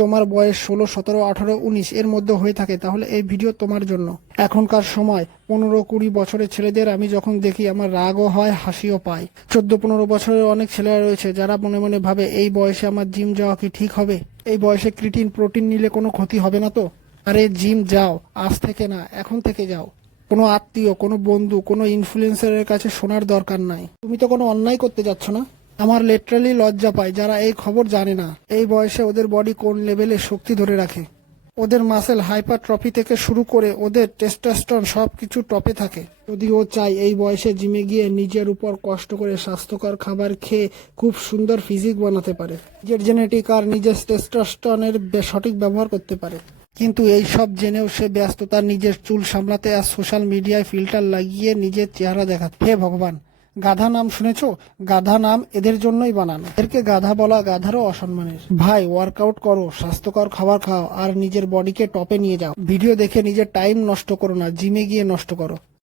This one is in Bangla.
তোমার বয়স 16, 17, 18, 19 এর মধ্যে হয়ে থাকে তাহলে এই ভিডিও তোমার জন্য। এখনকার সময় 15-20 বছরের ছেলেদের আমি যখন দেখি আমার রাগও হয়, হাসিও পায়। 14-15 বছরের অনেক ছেলেরা রয়েছে যারা মনে মনে ভাবে এই বয়সে আমার জিম যাওয়া কি ঠিক হবে? এই বয়সে ক্রিটিন প্রোটিন নিলে কোনো ক্ষতি হবে না তো? আরে জিম যাও, আজ থেকে না এখন থেকে যাও। কোনো আত্মীয়, কোনো বন্ধু, কোনো ইনফ্লুয়েন্সারের কাছে শোনার দরকার নাই। তুমি তো কোনো অন্যায় করতে যাচ্ছ না। আমার লিটারালি লজ্জা পায় যারা এই খবর জানে না এই বয়সে ওদের বডি কোন লেভেলে শক্তি ধরে রাখে। ওদের মাসেল হাইপারট্রফি থেকে শুরু করে ওদের টেস্টোস্টেরন সবকিছু টপে থাকে। যদি ও চায় এই বয়সে জিমে গিয়ে নিজের উপর কষ্ট করে স্বাস্থ্যকর খাবার খেয়ে খুব সুন্দর ফিজিক বানাতে পারে, নিজের জেনেটিক আর নিজের টেস্টোস্টেরনের সঠিক ব্যবহার করতে পারে। কিন্তু এই সব জেনেও সে ব্যস্ত তার নিজের চুল সামলাতে আর সোশ্যাল মিডিয়ায় ফিল্টার লাগিয়ে নিজের চেহারা দেখাতে। হে ভগবান, গাধা নাম শুনেছো? গাধা নাম এদের জন্যই বানানো। এদেরকে গাধা বলা গাধারও অসম্মানের। ভাই, ওয়ার্কআউট করো, স্বাস্থ্যকর খাবার খাও আর নিজের বডিকে টপে নিয়ে যাও। ভিডিও দেখে নিজের টাইম নষ্ট করো না, জিমে গিয়ে নষ্ট করো।